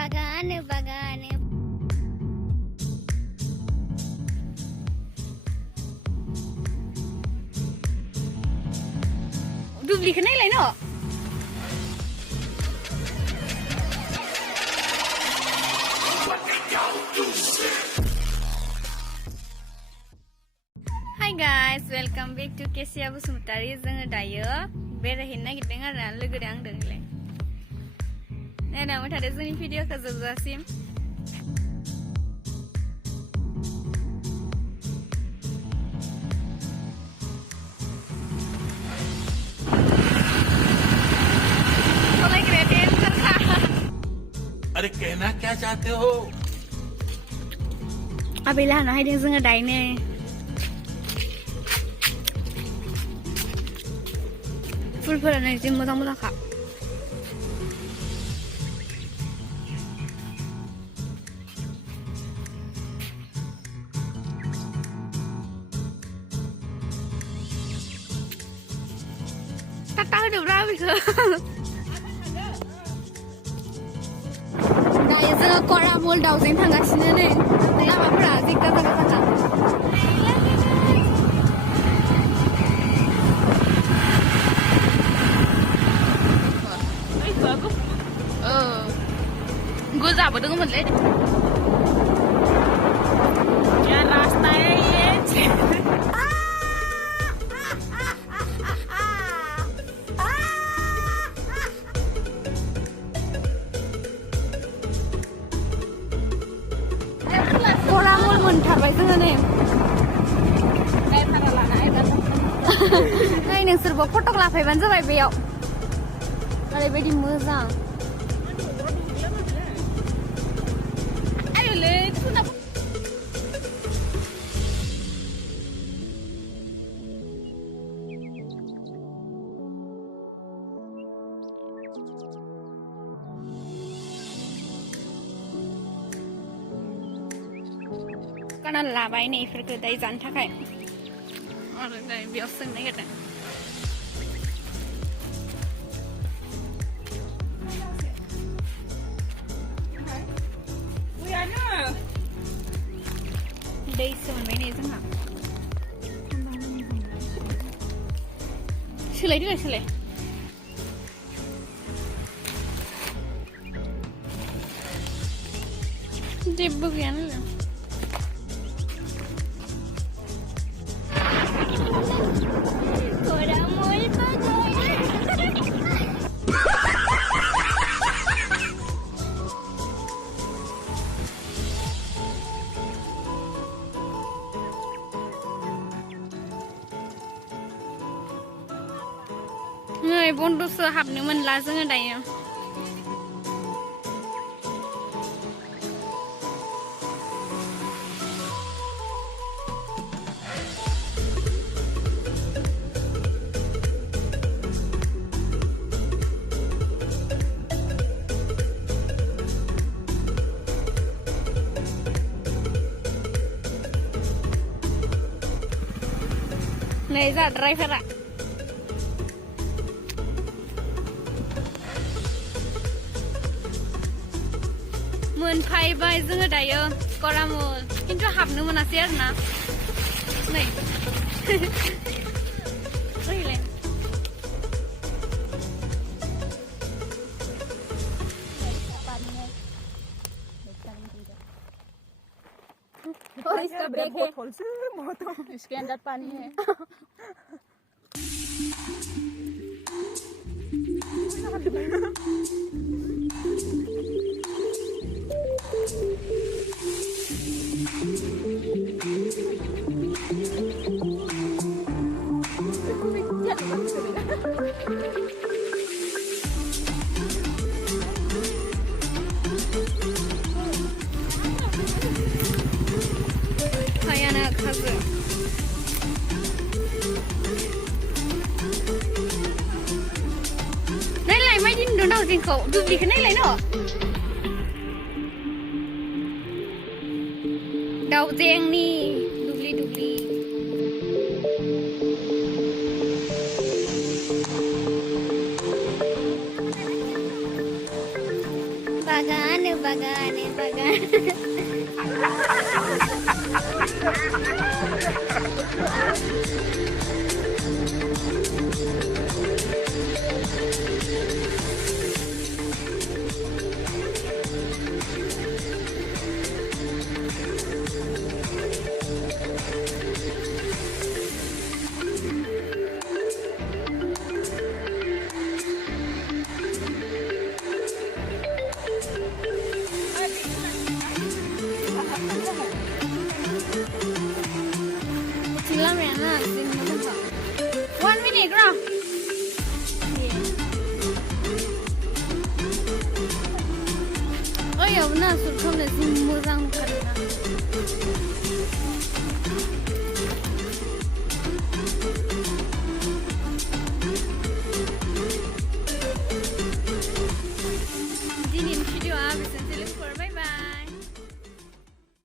बागान बागान दुब्लिखौ नायलाय न hi guys welcome back to Kesiya Basumatary जोङो दायो बेरायहैनो नागिरदों आरो ना लोगोदों आंदों नोंलाय नायनांबाय थादो जोंनि भिडिअखौ जोबजासिम अरे कहना क्या चाहते हो अबे लाना हायदों जोङो दायनो फुलफोरानो जि मोजां मोजांखा टाटा होदोब्रा बेखौ दायो जोङो करामल दाउजों थांगासिनो नै लामाफोरा जिग्गा जागा जागा गोजाबो दङमोनलै क्या रास्ता है ये करामल मोनथारबाय जोङो नै नै नोंसोरबो फटक लाफैबानो जाबाय बेयाव ओरैबायदि मोजां काना लाबाय नै इफोरखौ दाय जानो थाखाय आरो दाय बेयाव सोंनो नागिरदों दैसो मोनबाय नै जोंहा सोलायदोलाय सोलाय जेबो गैया नालाय नै बन्दसो हाबनो मोनला जोङो दायो नै जा ड्राइभारा मोनफैबाय जोङो दायो करामल खिन्थु हाबनो मोनासै आरो ना नै इसका ब्रेक है इसके अंदर पानी है भयानक हाजो नायलाय मायदि नुदों दाउजेंखौ दुब्लिखौ नायलाय न दाउजेंनि दुब्लि दुब्लि बागान बागान 1 minute bro. Oh ya benar, sudah mulai sih muzang kan.